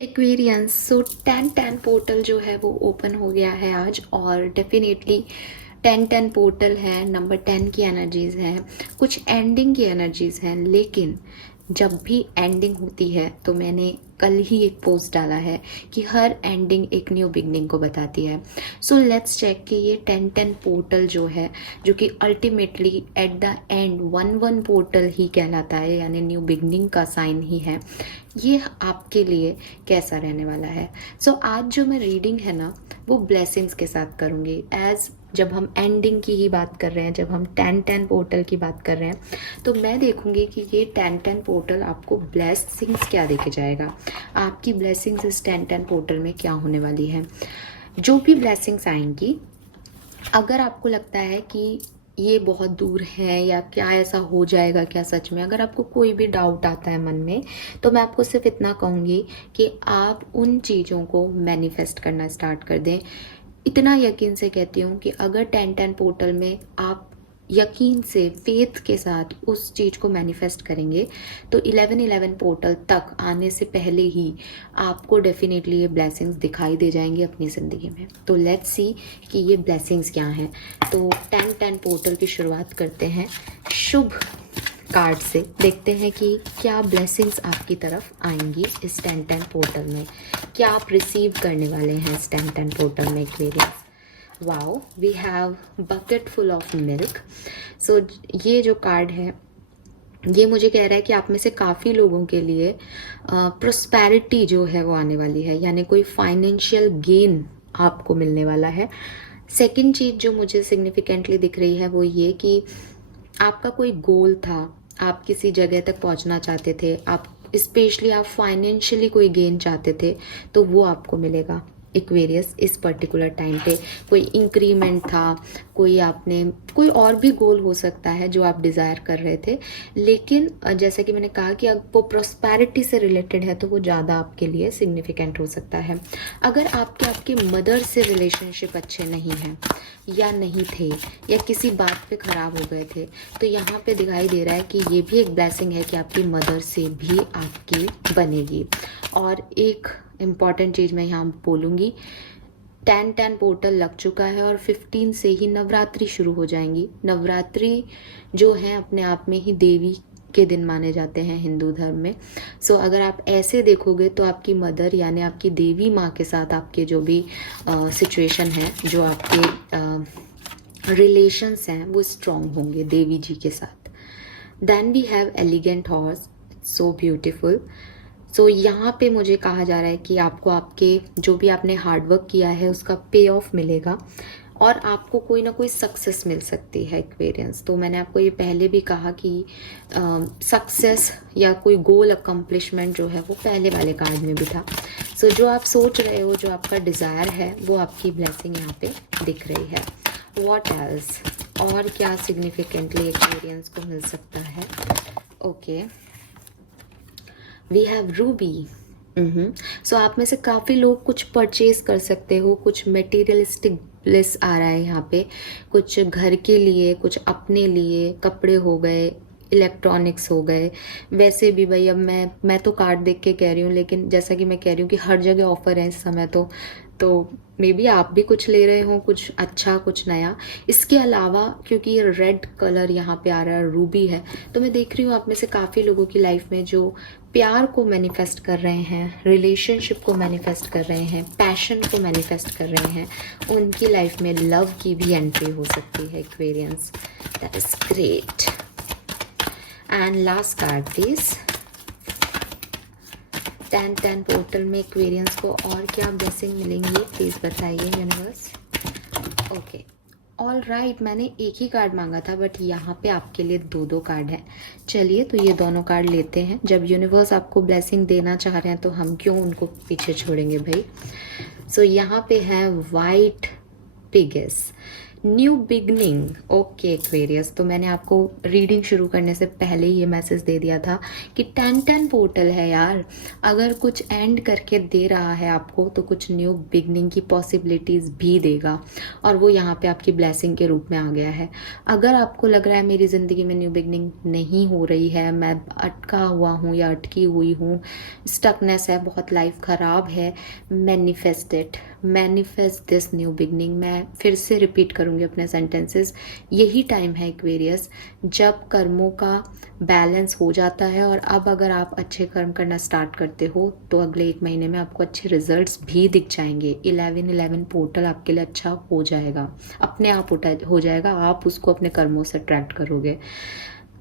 Aquarians सो 10-10 portal जो है वो ओपन हो गया है आज। और डेफिनेटली 10-10 पोर्टल है, नंबर 10 की एनर्जीज है, कुछ एंडिंग की एनर्जीज हैं। लेकिन जब भी एंडिंग होती है तो मैंने कल ही एक पोस्ट डाला है कि हर एंडिंग एक न्यू बिगनिंग को बताती है। सो लेट्स चेक कि ये 10-10 पोर्टल जो है, जो कि ultimately at the end 1-1 portal ही कहलाता है, यानी न्यू बिगनिंग का साइन ही है, ये आपके लिए कैसा रहने वाला है। सो आज जो मैं रीडिंग है ना, वो ब्लेसिंग्स के साथ करूँगी। एज जब हम एंडिंग की ही बात कर रहे हैं, जब हम 10-10 पोर्टल की बात कर रहे हैं, तो मैं देखूंगी कि ये 10-10 पोर्टल आपको ब्लेसिंग्स क्या देके जाएगा, आपकी ब्लेसिंग्स इस 10-10 पोर्टल में क्या होने वाली है। जो भी ब्लेसिंग्स आएंगी, अगर आपको लगता है कि ये बहुत दूर है या क्या ऐसा हो जाएगा क्या सच में, अगर आपको कोई भी डाउट आता है मन में, तो मैं आपको सिर्फ इतना कहूँगी कि आप उन चीज़ों को मैनिफेस्ट करना स्टार्ट कर दें। इतना यकीन से कहती हूँ कि अगर 10-10 पोर्टल में आप यकीन से, फेथ के साथ उस चीज़ को मैनिफेस्ट करेंगे, तो 11-11 पोर्टल तक आने से पहले ही आपको डेफिनेटली ये ब्लेसिंग्स दिखाई दे जाएंगी अपनी ज़िंदगी में। तो लेट्स सी कि ये ब्लेसिंग्स क्या हैं। तो 10-10 पोर्टल की शुरुआत करते हैं शुभ कार्ड से। देखते हैं कि क्या ब्लेसिंग्स आपकी तरफ आएंगी इस 10-10 पोर्टल में, क्या आप रिसीव करने वाले हैं इस 10-10 पोर्टल में Aquarius. Wow, we have bucket full of milk. So ये जो कार्ड है, ये मुझे कह रहा है कि आप में से काफ़ी लोगों के लिए प्रोस्पैरिटी जो है वो आने वाली है, यानी कोई फाइनेंशियल गेन आपको मिलने वाला है। सेकंड चीज़ जो मुझे सिग्निफिकेंटली दिख रही है वो ये कि आपका कोई गोल था, आप किसी जगह तक पहुंचना चाहते थे, आप स्पेशली आप फाइनेंशियली कोई गेन चाहते थे, तो वो आपको मिलेगा एक्वेरियस इस पर्टिकुलर टाइम पे। कोई इंक्रीमेंट था, कोई आपने कोई और भी गोल हो सकता है जो आप डिज़ायर कर रहे थे, लेकिन जैसे कि मैंने कहा कि अब वो प्रोस्पैरिटी से रिलेटेड है तो वो ज़्यादा आपके लिए सिग्निफिकेंट हो सकता है। अगर आपके मदर से रिलेशनशिप अच्छे नहीं हैं या नहीं थे या किसी बात पे ख़राब हो गए थे, तो यहाँ पे दिखाई दे रहा है कि ये भी एक ब्लेसिंग है कि आपकी मदर से भी आपकी बनेगी। और एक इम्पॉर्टेंट चीज़ मैं यहाँ बोलूँगी, 10-10 पोर्टल लग चुका है और 15 से ही नवरात्रि शुरू हो जाएंगी। नवरात्रि जो है अपने आप में ही देवी के दिन माने जाते हैं हिंदू धर्म में। सो अगर आप ऐसे देखोगे तो आपकी मदर यानी आपकी देवी माँ के साथ आपके जो भी सिचुएशन है, जो आपके रिलेशंस हैं, वो स्ट्रॉन्ग होंगे देवी जी के साथ। Then we have elegant horse, so beautiful. So यहाँ पे मुझे कहा जा रहा है कि आपको आपके जो भी आपने हार्डवर्क किया है उसका पे ऑफ मिलेगा और आपको कोई ना कोई सक्सेस मिल सकती है एक्वेरियंस। तो मैंने आपको ये पहले भी कहा कि सक्सेस या कोई गोल अकम्पलिशमेंट जो है वो पहले वाले कार्ड में भी था। सो जो आप सोच रहे हो, जो आपका डिज़ायर है, वो आपकी ब्लेसिंग यहाँ पे दिख रही है। व्हाट एल्स, और क्या सिग्निफिकेंटली एक्वेरियंस को मिल सकता है। Okay, we have ruby. So आप में से काफ़ी लोग कुछ परचेज कर सकते हो, कुछ मटेरियलिस्टिक ब्लिस आ रहा है यहाँ पे, कुछ घर के लिए, कुछ अपने लिए, कपड़े हो गए, इलेक्ट्रॉनिक्स हो गए। वैसे भी भाई अब मैं तो कार्ड देख के कह रही हूँ, लेकिन जैसा कि मैं कह रही हूँ कि हर जगह ऑफर है इस समय, तो मे बी आप भी कुछ ले रहे हो, कुछ अच्छा, कुछ नया। इसके अलावा क्योंकि ये रेड कलर यहाँ पे आ रहा है, रूबी है, तो मैं देख रही हूँ आप में से काफ़ी लोगों की लाइफ में जो प्यार को मैनिफेस्ट कर रहे हैं, रिलेशनशिप को मैनिफेस्ट कर रहे हैं, पैशन को मैनिफेस्ट कर रहे हैं, उनकी लाइफ में लव की भी एंट्री हो सकती है Aquarians. That is great. And last card please. 10-10 portal में एक्वेरियंस को और क्या ब्लेसिंग मिलेंगी प्लीज़ बताइए यूनिवर्स। ओके, ऑल राइट, मैंने एक ही कार्ड मांगा था बट यहाँ पे आपके लिए 2-2 कार्ड हैं। चलिए, तो ये दोनों कार्ड लेते हैं। जब यूनिवर्स आपको ब्लेसिंग देना चाह रहे हैं तो हम क्यों उनको पीछे छोड़ेंगे भाई। सो यहाँ पे है white pigeons. New beginning. Okay Aquarius, तो मैंने आपको रीडिंग शुरू करने से पहले ही ये मैसेज दे दिया था कि 10-10 पोर्टल है यार। अगर कुछ एंड करके दे रहा है आपको तो कुछ न्यू बिगनिंग की पॉसिबिलिटीज़ भी देगा, और वो यहाँ पे आपकी ब्लेसिंग के रूप में आ गया है। अगर आपको लग रहा है मेरी ज़िंदगी में न्यू बिगनिंग नहीं हो रही है, मैं अटका हुआ हूँ या अटकी हुई हूँ, स्टकनेस है, बहुत लाइफ ख़राब है, manifest it, manifest this new beginning. मैं फिर से रिपीट करूँगी अपने सेंटेंसेस। यही टाइम है एक्वेरियस जब कर्मों का बैलेंस हो जाता है, और अब अगर आप अच्छे कर्म करना स्टार्ट करते हो तो अगले 1 महीने में आपको अच्छे रिजल्ट्स भी दिख जाएंगे। 11-11 पोर्टल आपके लिए अच्छा हो जाएगा, अपने आप हो जाएगा, आप उसको अपने कर्मों से अट्रैक्ट करोगे।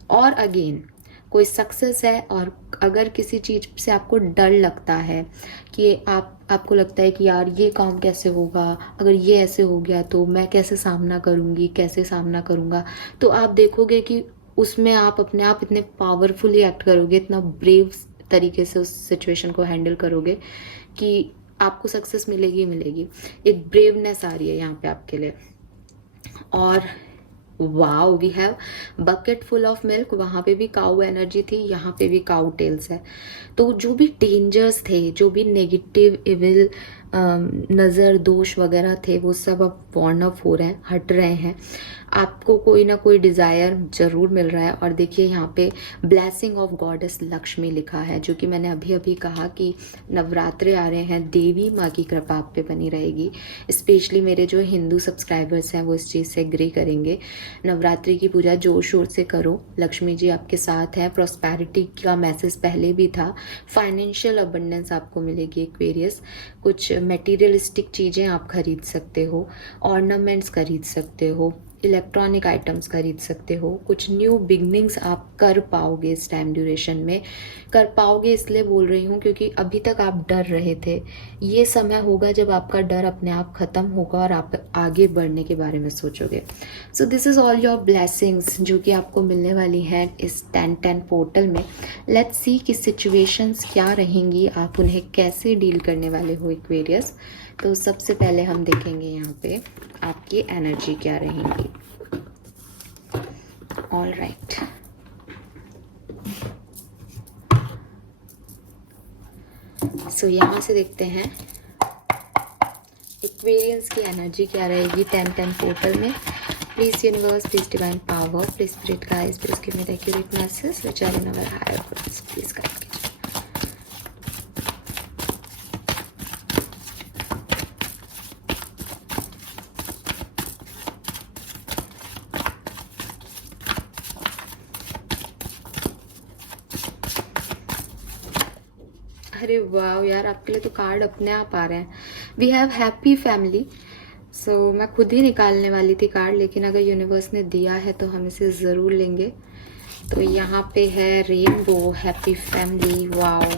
और अगेन कोई सक्सेस है, और अगर किसी चीज़ से आपको डर लगता है कि आपको लगता है कि यार ये काम कैसे होगा, अगर ये ऐसे हो गया तो मैं कैसे सामना करूँगी, कैसे सामना करूँगा, तो आप देखोगे कि उसमें आप अपने आप इतने पावरफुली एक्ट करोगे, इतना ब्रेव तरीके से उस सिचुएशन को हैंडल करोगे कि आपको सक्सेस मिलेगी ही मिलेगी। एक ब्रेवनेस आ रही है यहाँ पे आपके लिए। और wow, we have bucket full of milk. वहाँ पे भी काऊ एनर्जी थी, यहाँ पे भी काऊ टेल्स है। तो जो भी डेंजर्स थे, जो भी नेगेटिव इविल नज़र दोष वगैरह थे, वो सब अब वॉर्न अप हो रहे हैं, हट रहे हैं। आपको कोई ना कोई डिज़ायर ज़रूर मिल रहा है। और देखिए यहाँ पे ब्लेसिंग ऑफ गॉडेस लक्ष्मी लिखा है, जो कि मैंने अभी अभी कहा कि नवरात्रे आ रहे हैं, देवी माँ की कृपा आप पे बनी रहेगी। स्पेशली मेरे जो हिंदू सब्सक्राइबर्स हैं वो इस चीज़ से एग्री करेंगे। नवरात्रि की पूजा जोर शोर से करो, लक्ष्मी जी आपके साथ हैं। प्रॉस्पेरिटी का मैसेज पहले भी था, फाइनेंशियल अबंडेंस आपको मिलेगी एक्वेरियस। कुछ मटेरियलिस्टिक चीज़ें आप खरीद सकते हो, ऑर्नामेंट्स खरीद सकते हो, इलेक्ट्रॉनिक आइटम्स खरीद सकते हो। कुछ न्यू बिगनिंग्स आप कर पाओगे इस टाइम ड्यूरेशन में। कर पाओगे इसलिए बोल रही हूँ क्योंकि अभी तक आप डर रहे थे। ये समय होगा जब आपका डर अपने आप ख़त्म होगा और आप आगे बढ़ने के बारे में सोचोगे। So this is all your blessings जो कि आपको मिलने वाली हैं इस 10-10 पोर्टल में। लेट्स सी कि सिचुएशंस क्या रहेंगी, आप उन्हें कैसे डील करने वाले हो एक्वेरियस। तो सबसे पहले हम देखेंगे यहाँ पे आपकी एनर्जी क्या रहेंगी। ऑल राइट, सो यहाँ से देखते हैं एक्वेरियंस की एनर्जी क्या रहेगी 10-10 पोर्टल में। Please universe, please divine power, please spirit guides, please give me the accurate message which are in our higher planes, please guide कीजिए। अरे वाह यार, आपके लिए तो कार्ड अपने आप आ रहे हैं। We have happy family. So मैं खुद ही निकालने वाली थी कार्ड, लेकिन अगर यूनिवर्स ने दिया है तो हम इसे ज़रूर लेंगे। तो यहाँ पे है रेनबो, हैप्पी फैमिली। वाओ,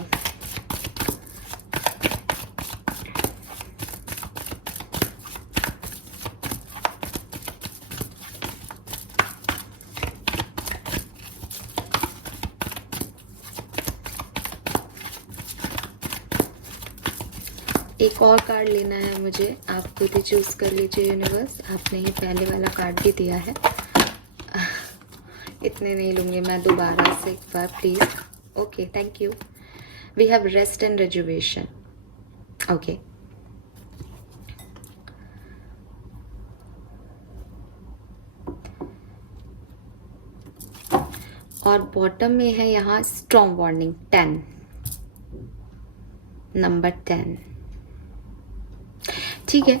एक और कार्ड लेना है मुझे, आप खुद ही चूज़ कर लीजिए यूनिवर्स। आपने ही पहले वाला कार्ड भी दिया है। इतने नहीं लूँगी मैं, दोबारा से एक बार please. Okay, thank you. We have rest and reservation. Okay, और बॉटम में है यहाँ स्ट्रॉन्ग वार्निंग 10, नंबर 10। ठीक है,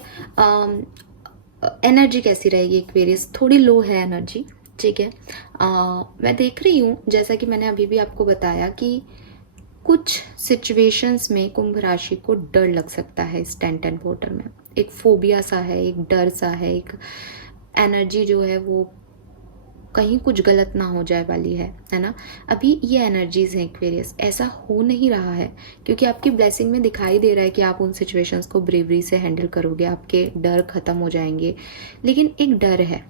एनर्जी कैसी रहेगी एक्वेरियस? थोड़ी लो है एनर्जी, ठीक है। मैं देख रही हूँ, जैसा कि मैंने अभी भी आपको बताया कि कुछ सिचुएशंस में कुंभ राशि को डर लग सकता है इस 10-10 पोर्टल में। एक फोबिया सा है, एक डर सा है, एक एनर्जी जो है वो कहीं कुछ गलत ना हो जाए वाली है ना। अभी ये एनर्जीज हैं एक्वेरियस, ऐसा हो नहीं रहा है क्योंकि आपकी ब्लेसिंग में दिखाई दे रहा है कि आप उन सिचुएशंस को ब्रेवरी से हैंडल करोगे, आपके डर ख़त्म हो जाएंगे। लेकिन एक डर है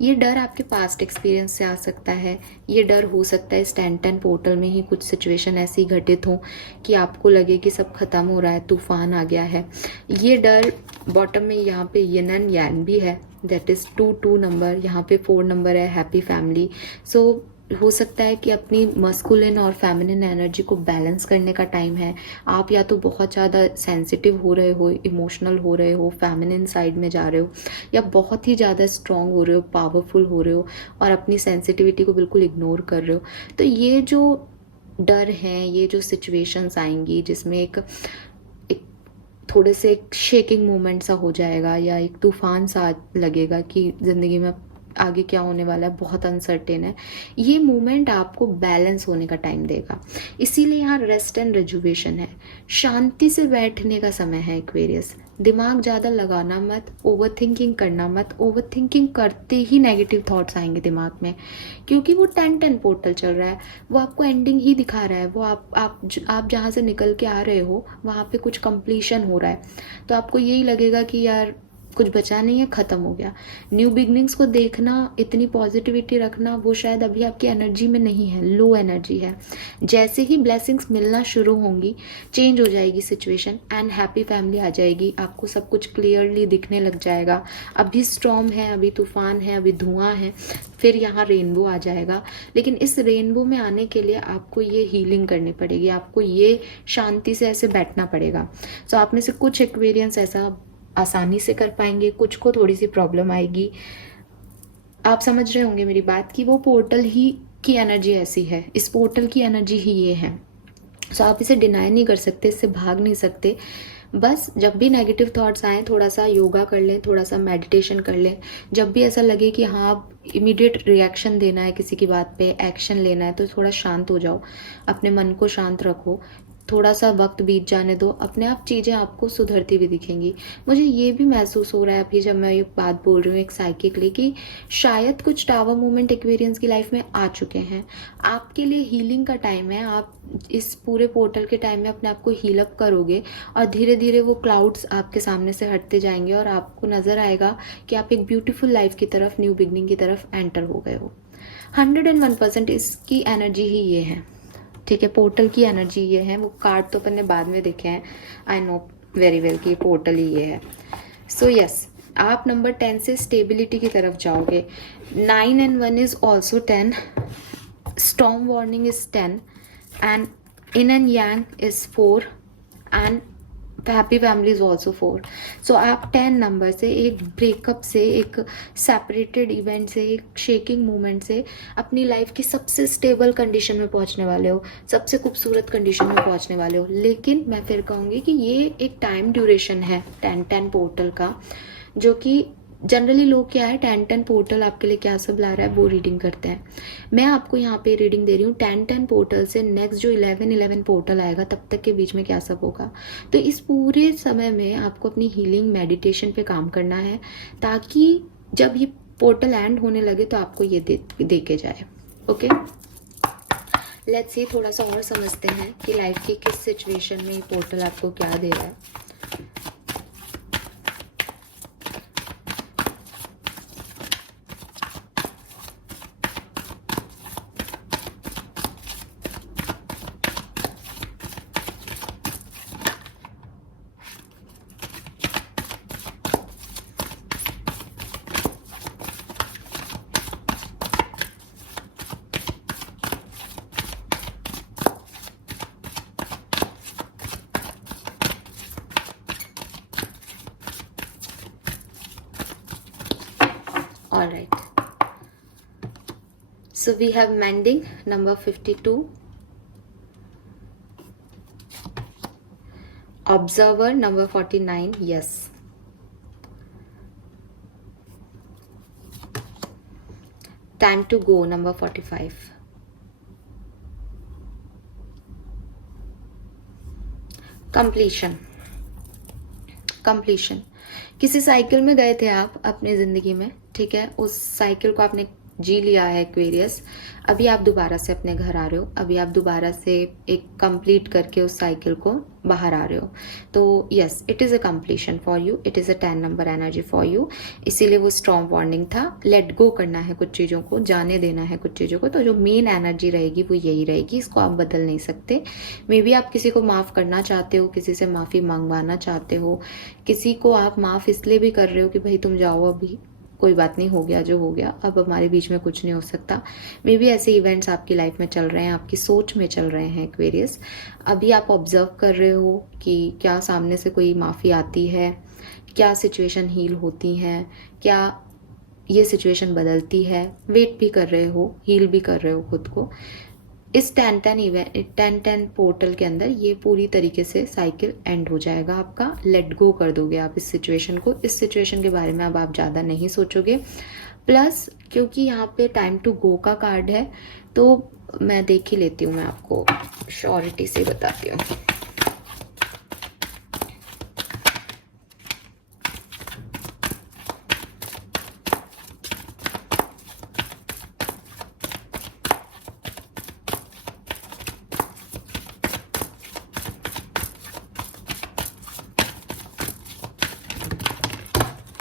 ये डर आपके पास्ट एक्सपीरियंस से आ सकता है, ये डर हो सकता है इस 10-10 पोर्टल में ही कुछ सिचुएशन ऐसी घटित हो कि आपको लगे कि सब खत्म हो रहा है, तूफान आ गया है। ये डर बॉटम में यहाँ पे यिन एंड यांग भी है, दैट इज़ 2 नंबर, यहाँ पे 4 नंबर है, हैप्पी फैमिली। सो हो सकता है कि अपनी मस्कुलिन और फेमिनिन एनर्जी को बैलेंस करने का टाइम है। आप या तो बहुत ज़्यादा सेंसिटिव हो रहे हो, इमोशनल हो रहे हो, फेमिनिन साइड में जा रहे हो, या बहुत ही ज़्यादा स्ट्रॉन्ग हो रहे हो, पावरफुल हो रहे हो और अपनी सेंसिटिविटी को बिल्कुल इग्नोर कर रहे हो। तो ये जो डर हैं, ये जो सिचुएशंस आएंगी जिसमें एक थोड़े से एक शेकिंग मोमेंट सा हो जाएगा या एक तूफान सा लगेगा कि ज़िंदगी में आगे क्या होने वाला है, बहुत अनसर्टेन है, ये मोमेंट आपको बैलेंस होने का टाइम देगा। इसीलिए यहाँ रेस्ट एंड रिजुवेशन है, शांति से बैठने का समय है एक्वेरियस। दिमाग ज़्यादा लगाना मत, ओवर थिंकिंग करना मत। ओवर थिंकिंग करते ही नेगेटिव थॉट्स आएंगे दिमाग में, क्योंकि वो 10-10 पोर्टल चल रहा है, वो आपको एंडिंग ही दिखा रहा है। वो आप जहाँ से निकल के आ रहे हो वहाँ पे कुछ कंप्लीशन हो रहा है, तो आपको यही लगेगा कि यार कुछ बचा नहीं है, ख़त्म हो गया। न्यू बिगनिंग्स को देखना, इतनी पॉजिटिविटी रखना, वो शायद अभी आपकी एनर्जी में नहीं है, लो एनर्जी है। जैसे ही ब्लेसिंग्स मिलना शुरू होंगी, चेंज हो जाएगी सिचुएशन एंड हैप्पी फैमिली आ जाएगी, आपको सब कुछ क्लियरली दिखने लग जाएगा। अभी स्टॉर्म है, अभी तूफान है, अभी धुआं है, फिर यहाँ रेनबो आ जाएगा। लेकिन इस रेनबो में आने के लिए आपको ये हीलिंग करनी पड़ेगी, आपको ये शांति से ऐसे बैठना पड़ेगा। सो आप में से कुछ एक्वेरियंस ऐसा आसानी से कर पाएंगे, कुछ को थोड़ी सी प्रॉब्लम आएगी। आप समझ रहे होंगे मेरी बात कि वो पोर्टल ही की एनर्जी ऐसी है, इस पोर्टल की एनर्जी ही ये है। सो आप इसे डिनाई नहीं कर सकते, इससे भाग नहीं सकते। बस जब भी नेगेटिव थॉट्स आएँ, थोड़ा सा योगा कर लें, थोड़ा सा मेडिटेशन कर लें। जब भी ऐसा लगे कि हाँ अब इमीडिएट रिएक्शन देना है, किसी की बात पे एक्शन लेना है, तो थोड़ा शांत हो जाओ, अपने मन को शांत रखो, थोड़ा सा वक्त बीत जाने दो, अपने आप चीज़ें आपको सुधरती हुई दिखेंगी। मुझे ये भी महसूस हो रहा है अभी जब मैं ये बात बोल रही हूँ एक साइकिकली, कि शायद कुछ टावर मोमेंट एक्वेरियंस की लाइफ में आ चुके हैं। आपके लिए हीलिंग का टाइम है, आप इस पूरे पोर्टल के टाइम में अपने आप को हील अप करोगे और धीरे धीरे वो क्लाउड्स आपके सामने से हटते जाएंगे और आपको नज़र आएगा कि आप एक ब्यूटीफुल लाइफ की तरफ, न्यू बिगनिंग की तरफ एंटर हो गए हो। 101% इसकी एनर्जी ही ये है, ठीक है, पोर्टल की एनर्जी ये है। वो कार्ड तो अपन ने बाद में देखे हैं, आई नो वेरी वेल कि पोर्टल ही ये है। सो यस, आप नंबर 10 से स्टेबिलिटी की तरफ जाओगे। 9 and 1 is also 10, storm warning is 10 and in and yang is 4 and happy family is also 4। सो आप 10 नंबर से, एक ब्रेकअप से, एक सेपरेटेड इवेंट से, एक शेकिंग मोमेंट से अपनी लाइफ की सबसे स्टेबल कंडीशन में पहुंचने वाले हो, सबसे खूबसूरत कंडीशन में पहुंचने वाले हो। लेकिन मैं फिर कहूँगी कि ये एक टाइम ड्यूरेशन है 10-10 पोर्टल का, जो कि जनरली लोग क्या है 10-10 पोर्टल आपके लिए क्या सब ला रहा है वो रीडिंग करते हैं। मैं आपको यहाँ पे रीडिंग दे रही हूँ 10-10 पोर्टल से नेक्स्ट जो 11-11 पोर्टल आएगा तब तक के बीच में क्या सब होगा। तो इस पूरे समय में आपको अपनी हीलिंग मेडिटेशन पे काम करना है, ताकि जब ये पोर्टल एंड होने लगे तो आपको ये दे के जाए। ओके, लेट्स सी, थोड़ा सा और समझते हैं कि लाइफ की किस सिचुएशन में ये पोर्टल आपको क्या दे रहा है। All right, so we have mending number 52, observer number 49, yes, time to go number 45, completion। किसी साइकिल में गए थे आप अपनी ज़िंदगी में, ठीक है, उस साइकिल को आपने जी लिया है एक्वेरियस, अभी आप दोबारा से अपने घर आ रहे हो, अभी आप दोबारा से एक कंप्लीट करके उस साइकिल को बाहर आ रहे हो। तो yes, it is a completion for you, it is a 10 number energy for you. इसीलिए वो स्ट्रॉन्ग वार्निंग था। लेट गो करना है कुछ चीज़ों को, जाने देना है कुछ चीज़ों को। तो जो मेन एनर्जी रहेगी वो यही रहेगी, इसको आप बदल नहीं सकते। मे बी आप किसी को माफ़ करना चाहते हो, किसी से माफ़ी मंगवाना चाहते हो, किसी को आप माफ़ इसलिए भी कर रहे हो कि भाई तुम जाओ, अभी कोई बात नहीं, हो गया जो हो गया, अब हमारे बीच में कुछ नहीं हो सकता। मे बी ऐसे इवेंट्स आपकी लाइफ में चल रहे हैं, आपकी सोच में चल रहे हैं एक्वेरियस। अभी आप ऑब्जर्व कर रहे हो कि क्या सामने से कोई माफ़ी आती है, क्या सिचुएशन हील होती हैं, क्या ये सिचुएशन बदलती है। वेट भी कर रहे हो, हील भी कर रहे हो खुद को। इस 10-10 पोर्टल के अंदर ये पूरी तरीके से साइकिल एंड हो जाएगा आपका। लेट गो कर दोगे आप इस सिचुएशन को, इस सिचुएशन के बारे में अब आप ज़्यादा नहीं सोचोगे। प्लस क्योंकि यहाँ पे टाइम टू गो का कार्ड है, तो मैं देख ही लेती हूँ, मैं आपको श्योरिटी से बताती हूँ।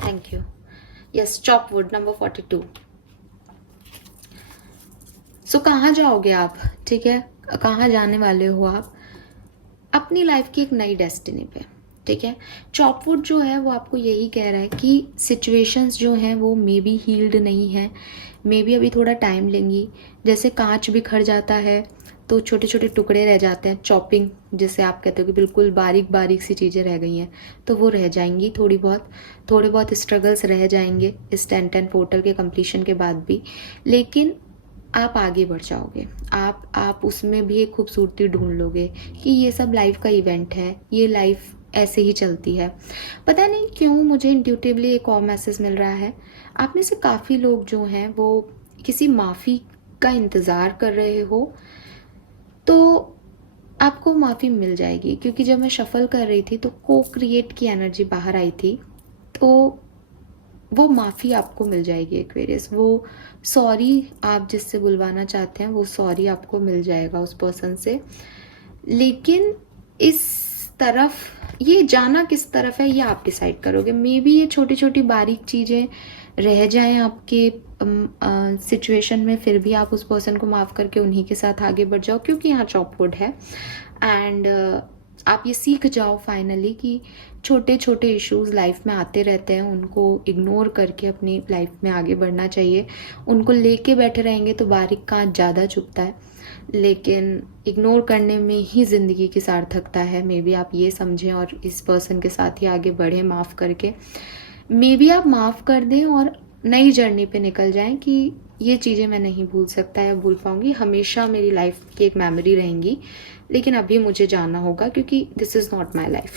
Thank you. Yes, chop wood number 42। So कहाँ जाओगे आप, ठीक है, कहाँ जाने वाले हो आप? अपनी लाइफ की एक नई डेस्टिनी पे, ठीक है। चॉपवुड जो है वो आपको यही कह रहा है कि सिचुएशंस जो हैं वो मे बी हील्ड नहीं है, मे बी अभी थोड़ा टाइम लेंगी। जैसे कांच बिखर जाता है तो छोटे छोटे टुकड़े रह जाते हैं, चॉपिंग जिसे आप कहते हो कि बिल्कुल बारीक बारीक सी चीज़ें रह गई हैं, तो वो रह जाएंगी थोड़े बहुत स्ट्रगल्स रह जाएंगे इस 10-10 पोर्टल के कंप्लीशन के बाद भी। लेकिन आप आगे बढ़ जाओगे, आप उसमें भी एक खूबसूरती ढूंढ लोगे कि ये सब लाइफ का इवेंट है, ये लाइफ ऐसे ही चलती है। पता नहीं क्यों मुझे इंट्यूटिवली एक और मैसेज मिल रहा है। आप में से काफ़ी लोग जो हैं वो किसी माफ़ी का इंतज़ार कर रहे हो, तो आपको माफ़ी मिल जाएगी। क्योंकि जब मैं शफल कर रही थी तो को क्रिएट की एनर्जी बाहर आई थी, तो वो माफ़ी आपको मिल जाएगी एक्वेरियस। वो सॉरी आप जिससे बुलवाना चाहते हैं वो सॉरी आपको मिल जाएगा उस पर्सन से। लेकिन इस तरफ ये जाना किस तरफ है ये आप डिसाइड करोगे। मे बी ये छोटी छोटी बारीक चीज़ें रह जाएं आपके सिचुएशन में, फिर भी आप उस पर्सन को माफ़ करके उन्हीं के साथ आगे बढ़ जाओ, क्योंकि यहाँ चॉपवुड है। एंड आप ये सीख जाओ फाइनली कि छोटे छोटे इश्यूज लाइफ में आते रहते हैं, उनको इग्नोर करके अपनी लाइफ में आगे बढ़ना चाहिए। उनको लेके बैठे रहेंगे तो बारीक कांच ज़्यादा चुभता है, लेकिन इग्नोर करने में ही ज़िंदगी की सार्थकता है। मे बी आप ये समझें और इस पर्सन के साथ ही आगे बढ़ें माफ़ करके। मे बी आप माफ़ कर दें और नई जर्नी पे निकल जाएं कि ये चीज़ें मैं नहीं भूल सकता या भूल पाऊंगी, हमेशा मेरी लाइफ की एक मेमोरी रहेंगी, लेकिन अभी मुझे जाना होगा क्योंकि this is not my life,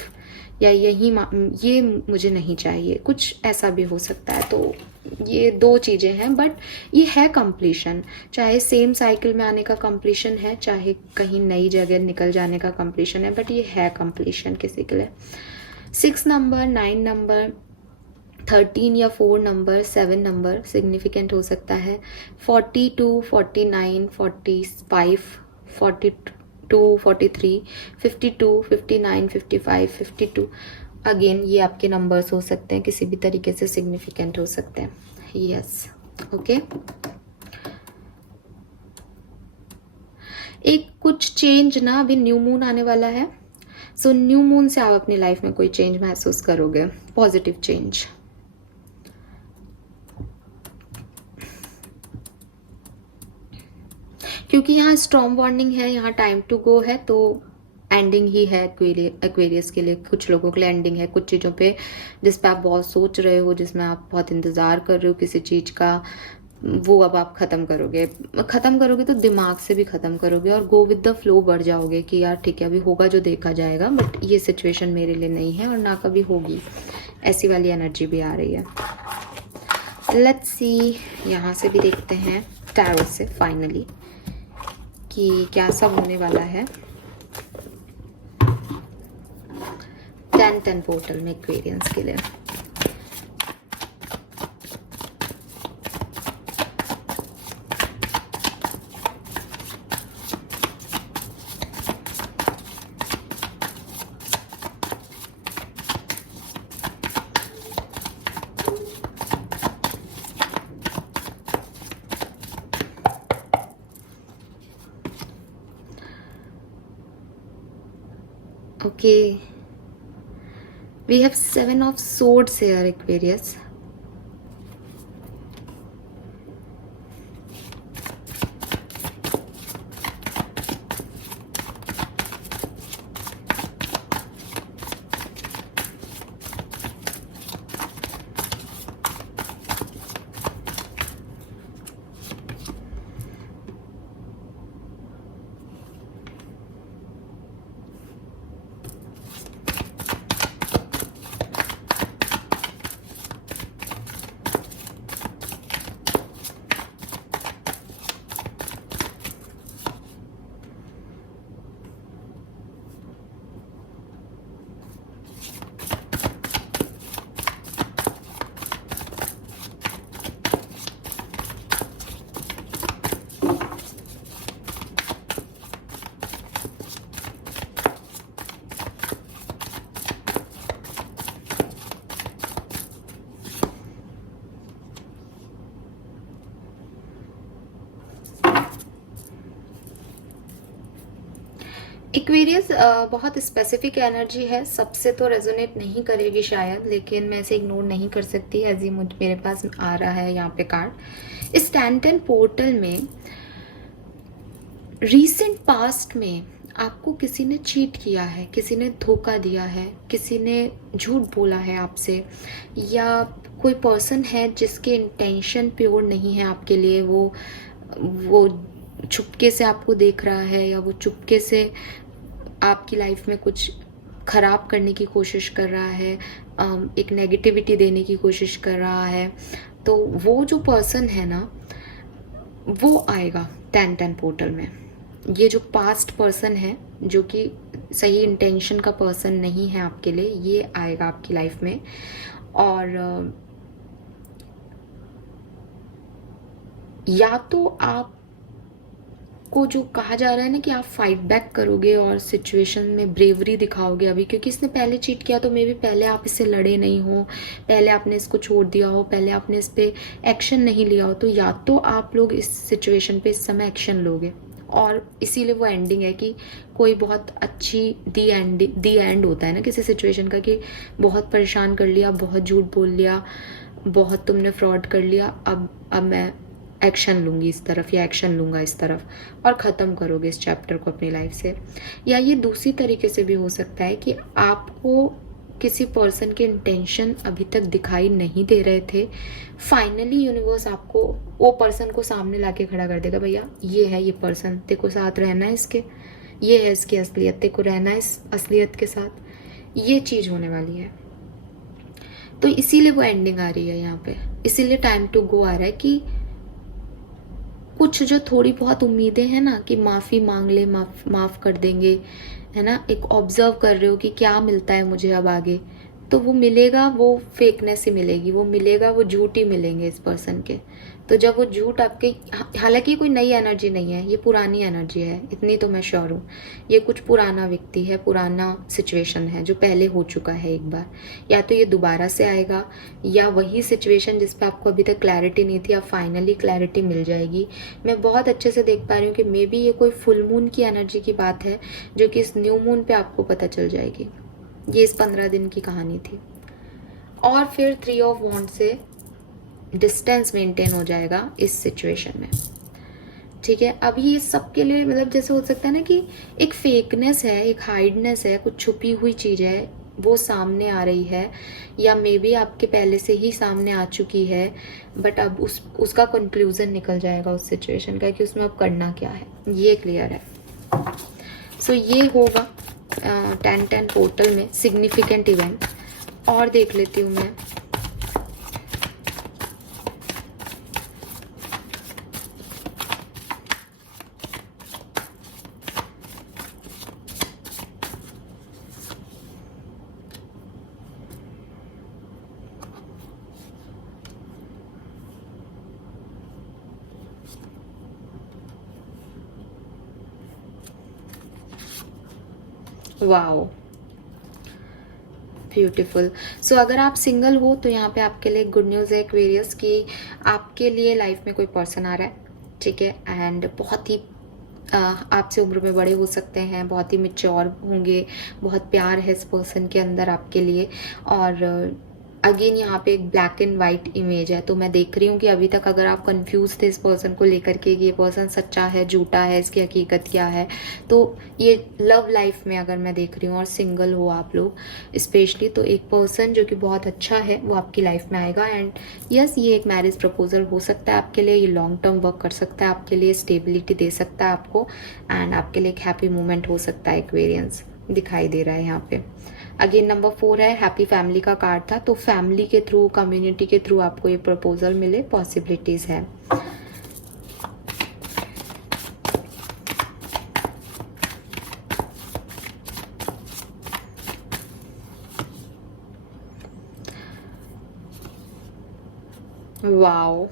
या ये मुझे नहीं चाहिए, कुछ ऐसा भी हो सकता है। तो ये दो चीज़ें हैं, बट ये है कंप्लीशन। चाहे सेम साइकिल में आने का कंप्लीशन है, चाहे कहीं नई जगह निकल जाने का कंप्लीशन है, बट ये है कंप्लीशन किसी के लिए। 6 नंबर, 9 नंबर, 13 या 4 नंबर, 7 नंबर सिग्निफिकेंट हो सकता है। 42, 49, 45, 42, 43, 52, 59, 55, 52। अगेन ये आपके नंबर्स हो सकते हैं, किसी भी तरीके से सिग्निफिकेंट हो सकते हैं। Yes, okay. एक कुछ चेंज ना, अभी न्यू मून आने वाला है, सो न्यू मून से आप अपनी लाइफ में कोई चेंज महसूस करोगे, पॉजिटिव चेंज। क्योंकि यहाँ स्टॉर्म वार्निंग है, यहाँ टाइम टू गो है, तो एंडिंग ही है एक्वेरियस के लिए। कुछ लोगों के लिए एंडिंग है, कुछ चीज़ों पे जिस पे आप बहुत सोच रहे हो, जिसमें आप बहुत इंतज़ार कर रहे हो किसी चीज़ का, वो अब आप ख़त्म करोगे तो दिमाग से भी ख़त्म करोगे और गो विद द फ्लो बढ़ जाओगे कि यार ठीक है अभी होगा जो देखा जाएगा, बट ये सिचुएशन मेरे लिए नहीं है और ना कभी होगी, ऐसी वाली एनर्जी भी आ रही है। लेट्स सी, यहाँ से भी देखते हैं टैरो से फाइनली कि क्या सब होने वाला है 10-10 पोर्टल में एक्वेरियंस के लिए। Okay, we have 7 of Swords here, Aquarius. Aquarius बहुत स्पेसिफिक एनर्जी है, सबसे तो रेजोनेट नहीं करेगी शायद, लेकिन मैं इसे इग्नोर नहीं कर सकती एज ही मेरे पास आ रहा है यहाँ पे कार्ड। इस 10-10 पोर्टल में रीसेंट पास्ट में आपको किसी ने चीट किया है, किसी ने धोखा दिया है, किसी ने झूठ बोला है आपसे, या कोई पर्सन है जिसके इंटेंशन प्योर नहीं है आपके लिए, वो चुपके से आपको देख रहा है, या वो चुपके से आपकी लाइफ में कुछ खराब करने की कोशिश कर रहा है, एक नेगेटिविटी देने की कोशिश कर रहा है। तो वो जो पर्सन है ना, वो आएगा 10-10 पोर्टल में। ये जो पास्ट पर्सन है, जो कि सही इंटेंशन का पर्सन नहीं है आपके लिए, ये आएगा आपकी लाइफ में। और या तो आप को जो कहा जा रहा है ना कि आप फाइट बैक करोगे और सिचुएशन में ब्रेवरी दिखाओगे अभी, क्योंकि इसने पहले चीट किया तो मे बी पहले आप इससे लड़े नहीं हो, पहले आपने इसको छोड़ दिया हो, पहले आपने इस पर एक्शन नहीं लिया हो। तो या तो आप लोग इस सिचुएशन पे इस समय एक्शन लोगे, और इसीलिए वो एंडिंग है कि कोई बहुत अच्छी दी एंड होता है ना किसी सिचुएशन का, कि बहुत परेशान कर लिया, बहुत झूठ बोल लिया, बहुत तुमने फ्रॉड कर लिया, अब मैं एक्शन लूँगी इस तरफ, या एक्शन लूँगा इस तरफ, और ख़त्म करोगे इस चैप्टर को अपनी लाइफ से। या ये दूसरी तरीके से भी हो सकता है कि आपको किसी पर्सन के इंटेंशन अभी तक दिखाई नहीं दे रहे थे, फाइनली यूनिवर्स आपको वो पर्सन को सामने लाके खड़ा कर देगा, भैया ये है ये पर्सन, तेरे को साथ रहना है इसके, ये है इसकी असलियत, तेरे को रहना है इस असलियत के साथ, ये चीज़ होने वाली है। तो इसीलिए वो एंडिंग आ रही है यहाँ पे, इसीलिए टाइम टू गो आ रहा है कि कुछ जो थोड़ी बहुत उम्मीदें हैं ना कि माफ़ी मांग ले, माफ़ कर देंगे, है ना, एक ऑब्जर्व कर रहे हो कि क्या मिलता है मुझे अब आगे, तो वो मिलेगा, वो फेकनेस ही मिलेगी, वो मिलेगा, वो झूठ ही मिलेंगे इस पर्सन के। तो जब वो झूठ आपके, हालांकि कोई नई एनर्जी नहीं है, ये पुरानी एनर्जी है, इतनी तो मैं श्योर हूँ, ये कुछ पुराना व्यक्ति है, पुराना सिचुएशन है जो पहले हो चुका है एक बार, या तो ये दोबारा से आएगा, या वही सिचुएशन जिस पे आपको अभी तक क्लैरिटी नहीं थी, अब फाइनली क्लैरिटी मिल जाएगी। मैं बहुत अच्छे से देख पा रही हूँ कि मे बी ये कोई फुल मून की एनर्जी की बात है, जो कि इस न्यू मून पे आपको पता चल जाएगी। ये इस 15 दिन की कहानी थी। और फिर 3 ऑफ वॉन्ड से डिस्टेंस मेंटेन हो जाएगा इस सिचुएशन में, ठीक है। अभी ये सबके लिए मतलब जैसे हो सकता है ना कि एक फेकनेस है, एक हाइडनेस है, कुछ छुपी हुई चीज़ है, वो सामने आ रही है, या मे बी आपके पहले से ही सामने आ चुकी है, बट अब उसका कंक्लूजन निकल जाएगा उस सिचुएशन का कि उसमें अब करना क्या है, ये क्लियर है। सो ये होगा 10-10 पोर्टल में सिग्निफिकेंट इवेंट। और देख लेती हूँ मैं, वाओ ब्यूटीफुल। सो अगर आप सिंगल हो तो यहाँ पे आपके लिए गुड न्यूज़ है एक्वेरियस, कि आपके लिए लाइफ में कोई पर्सन आ रहा है, ठीक है, एंड बहुत ही आपसे उम्र में बड़े हो सकते हैं, बहुत ही मैच्योर होंगे, बहुत प्यार है इस पर्सन के अंदर आपके लिए। और अगेन यहाँ पे एक ब्लैक एंड वाइट इमेज है, तो मैं देख रही हूँ कि अभी तक अगर आप कंफ्यूज थे इस पर्सन को लेकर के कि ये पर्सन सच्चा है झूठा है, इसकी हकीकत क्या है, तो ये लव लाइफ में अगर मैं देख रही हूँ और सिंगल हो आप लोग स्पेशली, तो एक पर्सन जो कि बहुत अच्छा है वो आपकी लाइफ में आएगा। एंड यस, ये एक मैरिज प्रपोजल हो सकता है आपके लिए, ये लॉन्ग टर्म वर्क कर सकता है आपके लिए, स्टेबिलिटी दे सकता है आपको, एंड आपके लिए एक हैप्पी मोमेंट हो सकता है। एक्वेरियंस दिखाई दे रहा है यहाँ पे। अगेन नंबर 4 है, हैप्पी फैमिली का कार्ड था, तो फैमिली के थ्रू, कम्युनिटी के थ्रू आपको ये प्रपोजल मिले, पॉसिबिलिटीज है। वाओ,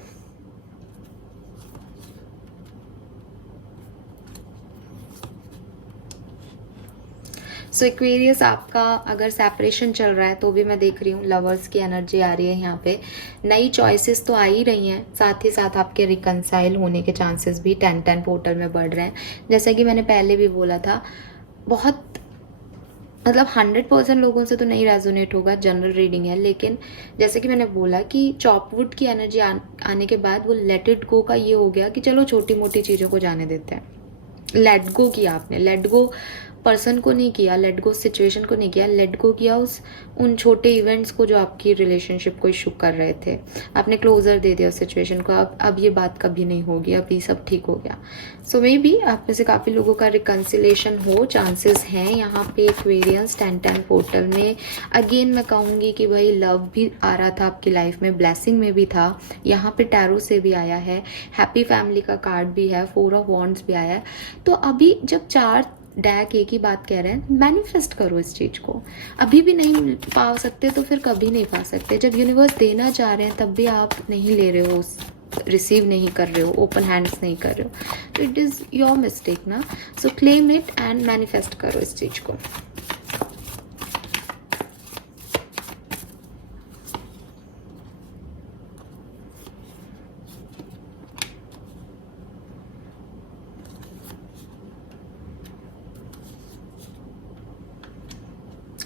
सो एक्वेरियस आपका अगर सेपरेशन चल रहा है तो भी मैं देख रही हूँ लवर्स की एनर्जी आ रही है यहाँ पे। नई चॉइसेस तो आ ही रही हैं, साथ ही साथ आपके रिकंसाइल होने के चांसेस भी 10-10 पोर्टल में बढ़ रहे हैं। जैसा कि मैंने पहले भी बोला था, बहुत मतलब 100% लोगों से तो नहीं रेजोनेट होगा, जनरल रीडिंग है, लेकिन जैसे कि मैंने बोला कि चॉपवुड की एनर्जी आने के बाद वो लेट इट गो का ये हो गया कि चलो छोटी मोटी चीज़ों को जाने देते हैं। लेट गो किया आपने, लेट गो पर्सन को नहीं किया, लेट गो सिचुएशन को नहीं किया, लेट गो किया उन छोटे इवेंट्स को जो आपकी रिलेशनशिप को इशू कर रहे थे। आपने क्लोजर दे दिया उस सिचुएशन को, अब ये बात कभी नहीं होगी, अब ये सब ठीक हो गया। सो मे बी आप में से काफ़ी लोगों का रिकन्सिलेशन हो, चांसेस हैं यहाँ पे एक्वेरियंस 10-10 पोर्टल में। अगेन मैं कहूँगी कि भाई लव भी आ रहा था आपकी लाइफ में, ब्लेसिंग में भी था, यहाँ पे टैरो से भी आया है, हैप्पी फैमिली का कार्ड भी है, 4 ऑफ वॉन्ड्स भी आया है। तो अभी जब 4 डैक एक ही बात कह रहे हैं, मैनिफेस्ट करो इस चीज को। अभी भी नहीं पा सकते तो फिर कभी नहीं पा सकते। जब यूनिवर्स देना चाह रहे हैं तब भी आप नहीं ले रहे हो, रिसीव नहीं कर रहे हो, ओपन हैंड्स नहीं कर रहे हो, तो इट इज योर मिस्टेक ना। सो क्लेम इट एंड मैनिफेस्ट करो इस चीज को।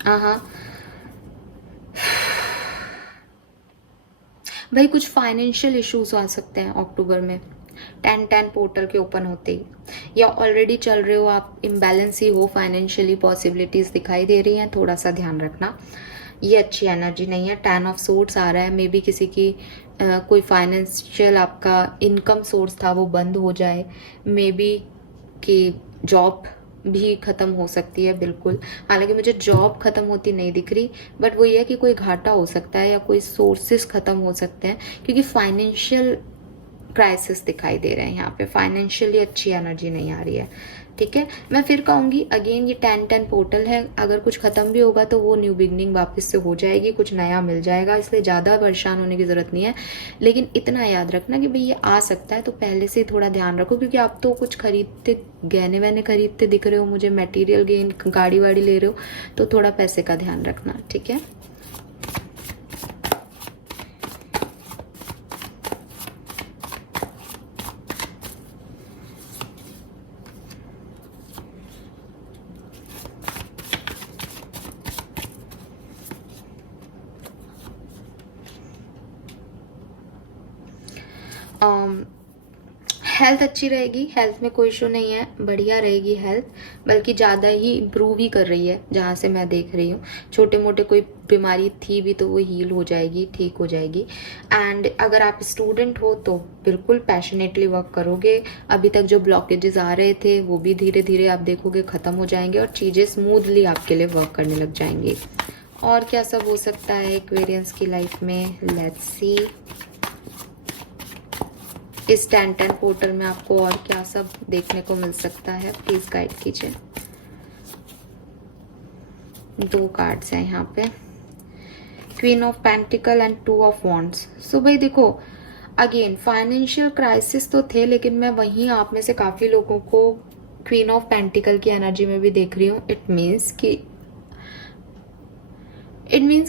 हाँ, भाई कुछ फाइनेंशियल इश्यूज आ सकते हैं अक्टूबर में 10-10 पोर्टल के ओपन होते ही, या ऑलरेडी चल रहे हो आप इम्बैलेंस ही हो फाइनेंशियली, पॉसिबिलिटीज दिखाई दे रही हैं, थोड़ा सा ध्यान रखना। ये अच्छी एनर्जी नहीं है। 10 ऑफ सोर्स आ रहा है, मे बी किसी की कोई फाइनेंशियल आपका इनकम सोर्स था वो बंद हो जाए, मे बी कि जॉब भी ख़त्म हो सकती है बिल्कुल। हालांकि मुझे जॉब ख़त्म होती नहीं दिख रही, बट वो ये है कि कोई घाटा हो सकता है या कोई सोर्सेस ख़त्म हो सकते हैं, क्योंकि फाइनेंशियल क्राइसिस दिखाई दे रहे हैं यहाँ पे, फाइनेंशियली अच्छी एनर्जी नहीं आ रही है। ठीक है, मैं फिर कहूँगी अगेन ये 10-10 पोर्टल है, अगर कुछ ख़त्म भी होगा तो वो न्यू बिगनिंग वापस से हो जाएगी, कुछ नया मिल जाएगा, इसलिए ज़्यादा परेशान होने की ज़रूरत नहीं है। लेकिन इतना याद रखना कि भाई ये आ सकता है, तो पहले से थोड़ा ध्यान रखो, क्योंकि आप तो कुछ खरीदते, गहने वहने खरीदते दिख रहे हो मुझे, मटेरियल गेन, गाड़ी वाड़ी ले रहे हो, तो थोड़ा पैसे का ध्यान रखना। ठीक है, हेल्थ अच्छी रहेगी, हेल्थ में कोई इशू नहीं है, बढ़िया रहेगी हेल्थ, बल्कि ज़्यादा ही इम्प्रूव ही कर रही है जहाँ से मैं देख रही हूँ। छोटे मोटे कोई बीमारी थी भी तो वो हील हो जाएगी, ठीक हो जाएगी। एंड अगर आप स्टूडेंट हो तो बिल्कुल पैशनेटली वर्क करोगे, अभी तक जो ब्लॉकेजेस आ रहे थे वो भी धीरे धीरे आप देखोगे ख़त्म हो जाएंगे और चीज़ें स्मूथली आपके लिए वर्क करने लग जाएंगी। और क्या सब हो सकता है एक्वेरियंस की लाइफ में, लेट्स सी इस 10-10 पोर्टल में आपको और क्या सब देखने को मिल सकता है, प्लीज गाइड कीजिए। 2 कार्ड्स हैं यहाँ पे, queen of pentacle and 2 of wands. So भाई देखो, अगेन फाइनेंशियल क्राइसिस तो थे, लेकिन मैं वहीं आप में से काफी लोगों को क्वीन ऑफ पेंटिकल की एनर्जी में भी देख रही हूँ। इट मीन्स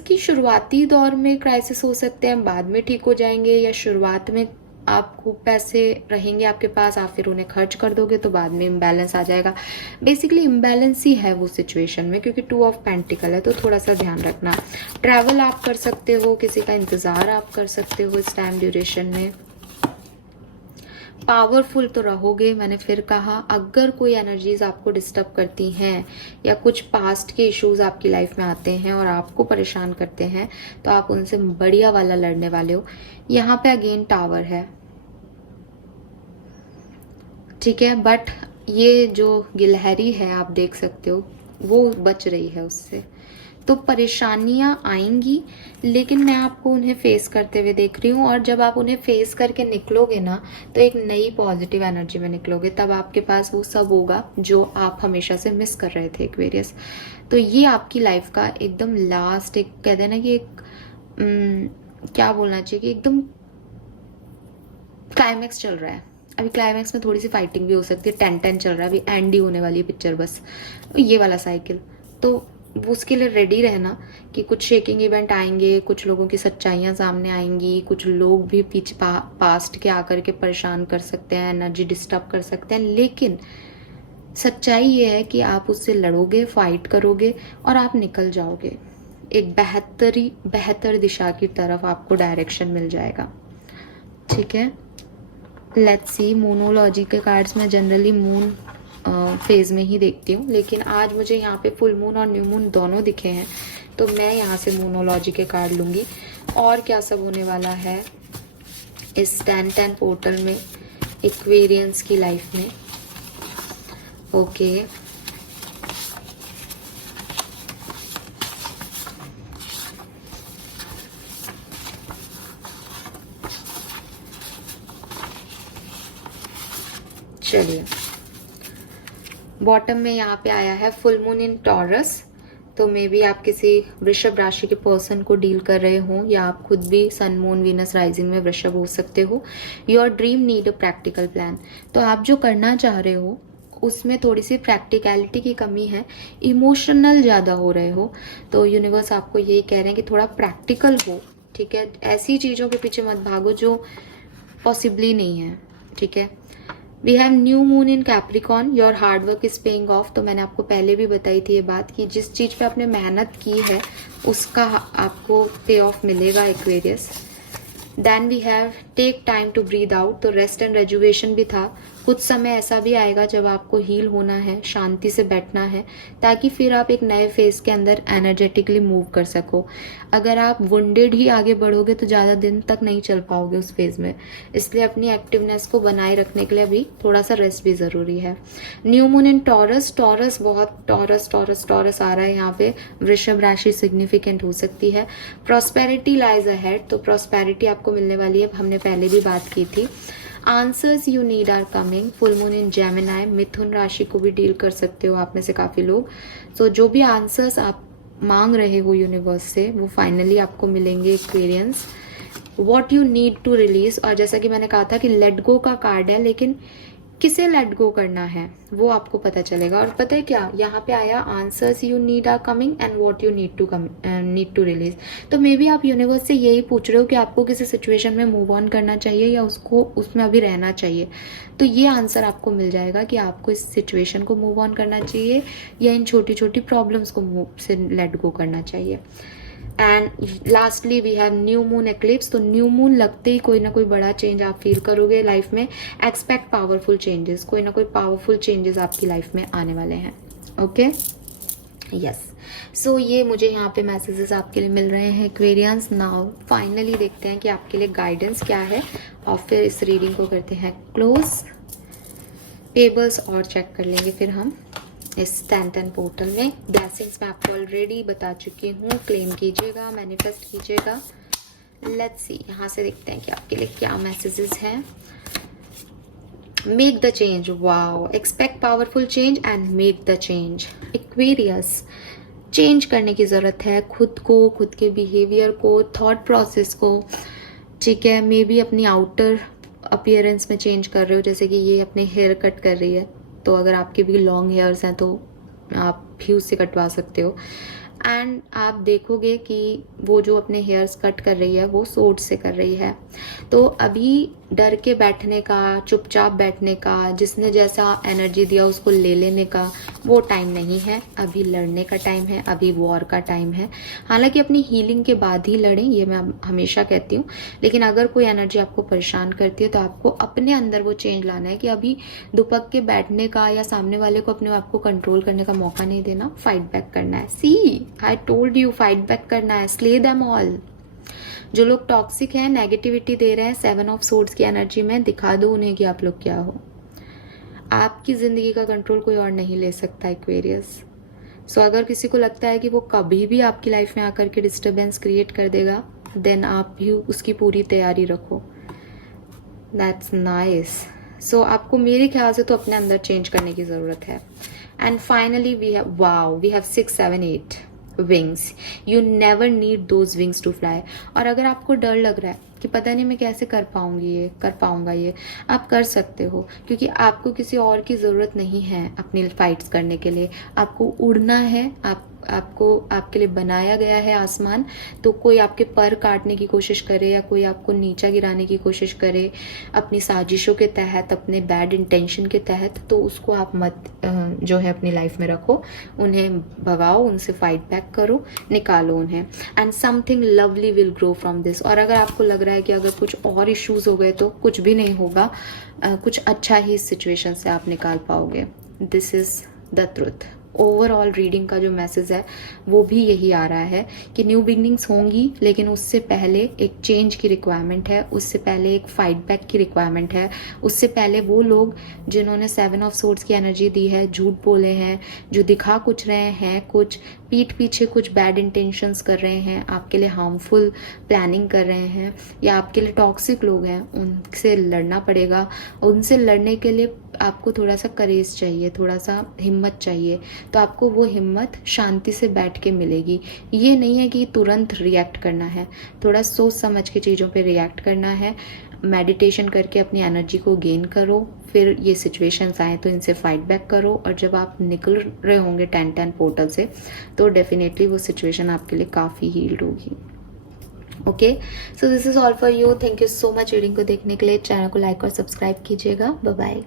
कि शुरुआती दौर में क्राइसिस हो सकते हैं, बाद में ठीक हो जाएंगे, या शुरुआत में आप खूब पैसे रहेंगे आपके पास, आप फिर उन्हें खर्च कर दोगे तो बाद में इम्बैलेंस आ जाएगा। बेसिकली इम्बैलेंस ही है वो सिचुएशन में, क्योंकि 2 ऑफ पेंटिकल है, तो थोड़ा सा ध्यान रखना। ट्रैवल आप कर सकते हो, किसी का इंतज़ार आप कर सकते हो इस टाइम ड्यूरेशन में। पावरफुल तो रहोगे, मैंने फिर कहा। अगर कोई एनर्जीज आपको डिस्टर्ब करती हैं या कुछ पास्ट के इश्यूज आपकी लाइफ में आते हैं और आपको परेशान करते हैं, तो आप उनसे बढ़िया वाला लड़ने वाले हो। यहाँ पे अगेन टावर है, ठीक है, बट ये जो गिलहरी है आप देख सकते हो वो बच रही है उससे। तो परेशानियां आएंगी, लेकिन मैं आपको उन्हें फेस करते हुए देख रही हूँ। और जब आप उन्हें फेस करके निकलोगे ना, तो एक नई पॉजिटिव एनर्जी में निकलोगे। तब आपके पास वो सब होगा जो आप हमेशा से मिस कर रहे थे, एक्वेरियस। तो ये आपकी लाइफ का एकदम लास्ट, एक कहते हैं ना कि एक क्या बोलना चाहिए कि एकदम क्लाइमैक्स चल रहा है। अभी क्लाइमैक्स में थोड़ी सी फाइटिंग भी हो सकती है, 10-10 चल रहा है, अभी एंड ही होने वाली है पिक्चर बस, ये वाला साइकिल। तो वो उसके लिए रेडी रहना कि कुछ शेकिंग इवेंट आएंगे, कुछ लोगों की सच्चाइयाँ सामने आएंगी, कुछ लोग भी पीछे पास्ट के आकर के परेशान कर सकते हैं, एनर्जी डिस्टर्ब कर सकते हैं। लेकिन सच्चाई ये है कि आप उससे लड़ोगे, फाइट करोगे और आप निकल जाओगे। एक बेहतर दिशा की तरफ आपको डायरेक्शन मिल जाएगा, ठीक है। लेट्स सी, मूनोलॉजी के कार्ड्स में जनरली मून फेज में ही देखती हूँ, लेकिन आज मुझे यहाँ पे फुल मून और न्यू मून दोनों दिखे हैं, तो मैं यहाँ से मूनोलॉजी के कार्ड लूँगी। और क्या सब होने वाला है इस 10-10 पोर्टल में एक्वेरियंस की लाइफ में। ओके, चलिए, बॉटम में यहाँ पे आया है फुल मून इन टॉरस। तो मे बी आप किसी वृषभ राशि के पर्सन को डील कर रहे हो, या आप खुद भी सन मून वीनस राइजिंग में वृषभ हो सकते हो। Your dream need a practical plan. तो आप जो करना चाह रहे हो उसमें थोड़ी सी प्रैक्टिकलिटी की कमी है, इमोशनल ज़्यादा हो रहे हो। तो यूनिवर्स आपको यही कह रहे हैं कि थोड़ा प्रैक्टिकल हो, ठीक है। ऐसी चीज़ों के पीछे मत भागो जो पॉसिबली नहीं है, ठीक है। We have new moon in Capricorn, your hard work is paying off. तो मैंने आपको पहले भी बताई थी ये बात कि जिस चीज़ पे आपने मेहनत की है उसका आपको पे ऑफ मिलेगा, Aquarius. Then we have take time to breathe out. तो रेस्ट एंड रेजुवेशन भी था। कुछ समय ऐसा भी आएगा जब आपको हील होना है, शांति से बैठना है, ताकि फिर आप एक नए फेज के अंदर एनर्जेटिकली मूव कर सको। अगर आप वुंडेड ही आगे बढ़ोगे तो ज़्यादा दिन तक नहीं चल पाओगे उस फेज में। इसलिए अपनी एक्टिवनेस को बनाए रखने के लिए अभी थोड़ा सा रेस्ट भी ज़रूरी है। न्यू मून इन टॉरस, टॉरस बहुत टॉरस आ रहा है यहाँ पे। वृषभ राशि सिग्निफिकेंट हो सकती है। प्रॉस्पेरिटी लाइज अहेड, तो प्रॉस्पेरिटी आपको मिलने वाली है, हमने पहले भी बात की थी। Answers you need are coming. Full moon in Gemini, मिथुन राशि को भी डील कर सकते हो आप में से काफ़ी लोग। सो जो भी आंसर्स आप मांग रहे हो यूनिवर्स से वो फाइनली आपको मिलेंगे, experience. What you need to release, और जैसा कि मैंने कहा था कि लेट गो का कार्ड है, लेकिन किसे लेट गो करना है वो आपको पता चलेगा। और पता है क्या, यहाँ पे आया answers you need are coming and what you need to release. तो मे बी आप यूनिवर्स से यही पूछ रहे हो कि आपको किसी सिचुएशन में मूव ऑन करना चाहिए या उसको उसमें अभी रहना चाहिए। तो ये आंसर आपको मिल जाएगा कि आपको इस सिचुएशन को मूव ऑन करना चाहिए या इन छोटी छोटी प्रॉब्लम्स को से लेट गो करना चाहिए। And lastly we have new moon eclipse. तो न्यू मून लगते ही कोई ना कोई बड़ा चेंज आप फील करोगे लाइफ में। एक्सपेक्ट पावरफुल चेंजेस, कोई ना कोई पावरफुल चेंजेस आपकी लाइफ में आने वाले हैं। Okay, yes. सो ये मुझे यहाँ पे मैसेजेस आपके लिए मिल रहे हैं, एक्वेरियंस। नाउ फाइनली देखते हैं कि आपके लिए गाइडेंस क्या है, और फिर इस रीडिंग को करते हैं क्लोज। टेबल्स और चेक कर लेंगे फिर हम इस 10-10 पोर्टल में। ब्लेसिंग्स मैं आपको ऑलरेडी बता चुकी हूँ, क्लेम कीजिएगा, मैनिफेस्ट कीजिएगा। लेट्स सी, यहाँ से देखते हैं कि आपके लिए क्या मैसेजेस हैं। Make the change, wow, expect powerful change and make the change. Aquarius, change करने की ज़रूरत है, खुद को, खुद के बिहेवियर को, थॉट प्रोसेस को, ठीक है। मे बी अपनी आउटर अपीयरेंस में चेंज कर रहे हो, जैसे कि ये अपने हेयर कट कर रही है, तो अगर आपके भी लॉन्ग हेयर्स हैं तो आप भी उससे कटवा सकते हो। एंड आप देखोगे कि वो जो अपने हेयर्स कट कर रही है वो सोर्ड से कर रही है। तो अभी डर के बैठने का, चुपचाप बैठने का, जिसने जैसा एनर्जी दिया उसको ले लेने का वो टाइम नहीं है। अभी लड़ने का टाइम है, अभी वॉर का टाइम है। हालांकि अपनी हीलिंग के बाद ही लड़ें, ये मैं हमेशा कहती हूँ, लेकिन अगर कोई एनर्जी आपको परेशान करती है तो आपको अपने अंदर वो चेंज लाना है कि अभी दुपक के बैठने का या सामने वाले को अपने आप को कंट्रोल करने का मौका नहीं देना, फाइट बैक करना है। See I told you, fight back करना है, स्ले देम ऑल। जो लोग टॉक्सिक हैं, नेगेटिविटी दे रहे हैं 7 ऑफ सोर्ड्स की एनर्जी में, दिखा दो उन्हें कि आप लोग क्या हो। आपकी जिंदगी का कंट्रोल कोई और नहीं ले सकता एक्वेरियस। सो अगर किसी को लगता है कि वो कभी भी आपकी लाइफ में आकर के डिस्टर्बेंस क्रिएट कर देगा, देन आप भी उसकी पूरी तैयारी रखो। That's nice. सो आपको मेरे ख्याल से तो अपने अंदर चेंज करने की ज़रूरत है। And finally we have 6, 7, 8 wings. You never need those wings to fly. और अगर आपको डर लग रहा है कि पता नहीं मैं कैसे कर पाऊंगा ये, आप कर सकते हो, क्योंकि आपको किसी और की ज़रूरत नहीं है अपनी फाइट्स करने के लिए। आपको उड़ना है, आपको आपके लिए बनाया गया है आसमान। तो कोई आपके पर काटने की कोशिश करे या कोई आपको नीचा गिराने की कोशिश करे अपनी साजिशों के तहत, अपने बैड इंटेंशन के तहत, तो उसको आप मत जो है अपनी लाइफ में रखो। उन्हें भगाओ, उनसे फाइट बैक करो, निकालो उन्हें, and something lovely will grow from this. और अगर आपको लग रहा है कि अगर कुछ और इश्यूज हो गए तो कुछ भी नहीं होगा, कुछ अच्छा ही इस सिचुएशन से आप निकाल पाओगे। This is the truth. Overall reading का जो मैसेज है वो भी यही आ रहा है कि न्यू बिगनिंग्स होंगी, लेकिन उससे पहले एक चेंज की रिक्वायरमेंट है, उससे पहले एक फाइट बैक की रिक्वायरमेंट है, उससे पहले वो लोग जिन्होंने 7 ऑफ सोर्ड्स की एनर्जी दी है, झूठ बोले हैं, जो दिखा कुछ रहे हैं, कुछ पीठ पीछे कुछ बैड इंटेंशंस कर रहे हैं, आपके लिए हार्मफुल प्लानिंग कर रहे हैं, या आपके लिए टॉक्सिक लोग हैं, उनसे लड़ना पड़ेगा। उनसे लड़ने के लिए आपको थोड़ा सा करेज चाहिए, थोड़ा सा हिम्मत चाहिए। तो आपको वो हिम्मत शांति से बैठ के मिलेगी। ये नहीं है कि तुरंत रिएक्ट करना है, थोड़ा सोच समझ के चीज़ों पे रिएक्ट करना है। मेडिटेशन करके अपनी एनर्जी को गेन करो, फिर ये सिचुएशंस आए तो इनसे फाइट बैक करो। और जब आप निकल रहे होंगे 10-10 पोर्टल से, तो डेफिनेटली वो सिचुएशन आपके लिए काफ़ी हील्ड होगी। Okay, so this is all for you. Thank you so much reading को देखने के लिए। चैनल को लाइक और सब्सक्राइब कीजिएगा। Bye bye.